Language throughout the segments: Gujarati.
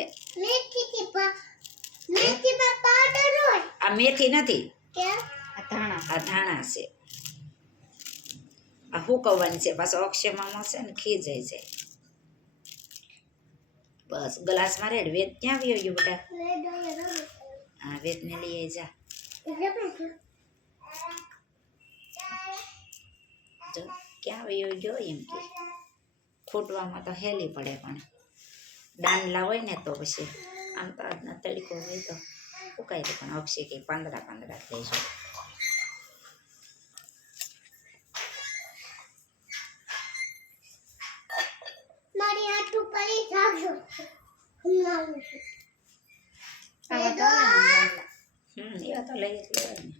એટલે મેથી પાવડર હોય આ મેથી નથી, કે આ ધાણા છે. આ હુકવવાની છે, પાછો અક્ષયમાં છે ને ખીજાય છે. બસ ગ્લાસમાં રેડ. વેદ ક્યાં આવ્યો ગયો બેટા? હા, વેદને લઈ આવી જા. જો ક્યાં આવ્યો ગયો એમ કે ખૂટવામાં તો હેલી પડે, પણ દાંડલા હોય ને તો પછી આમ તો આજના તડકો હોય તો ફૂકાય તો, પણ અક્ષય કે પાંદડા પાંદડા થઈ જાય. મારી હાથ ઉપર રાખજો. એવા તો લઈ જ લેવાય ને.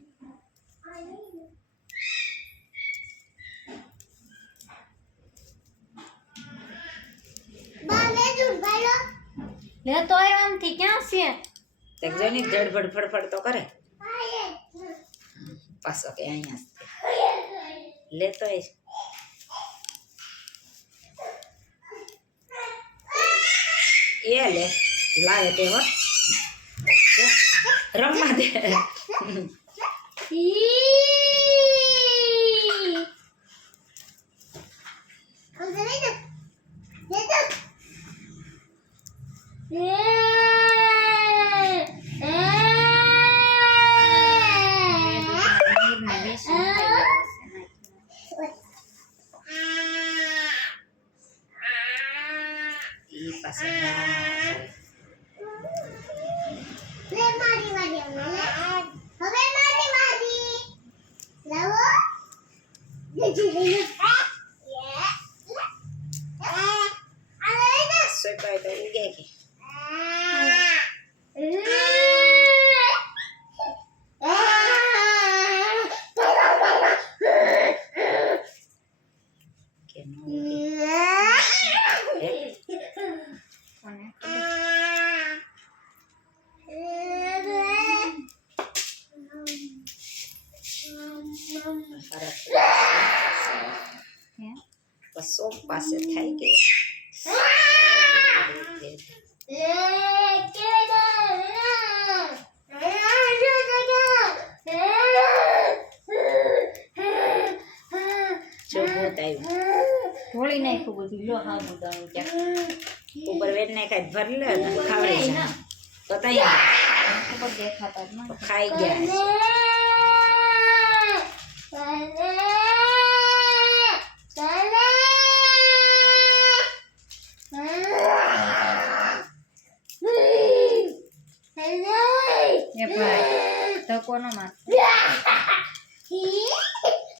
લે તો આમથી ક્યાં છે? તે જોની ધડફડ ફડફડ તો કરે પાછો કે અહીંયા લેતો એ લે લાવે તે હો રમવા દે. સોય તો ઉગે કે બસો પાસે થાય કે ઢોળી નાખ્યું બધું. લો હા મુદાનું ક્યાં ઉપર વેટ ને કાંઈ ભર લે ખાવડે છે તો તઈ ઉપર દેખાતા જ ન. ખાઈ ગયા એ ભાઈ ધક્કો ન માર.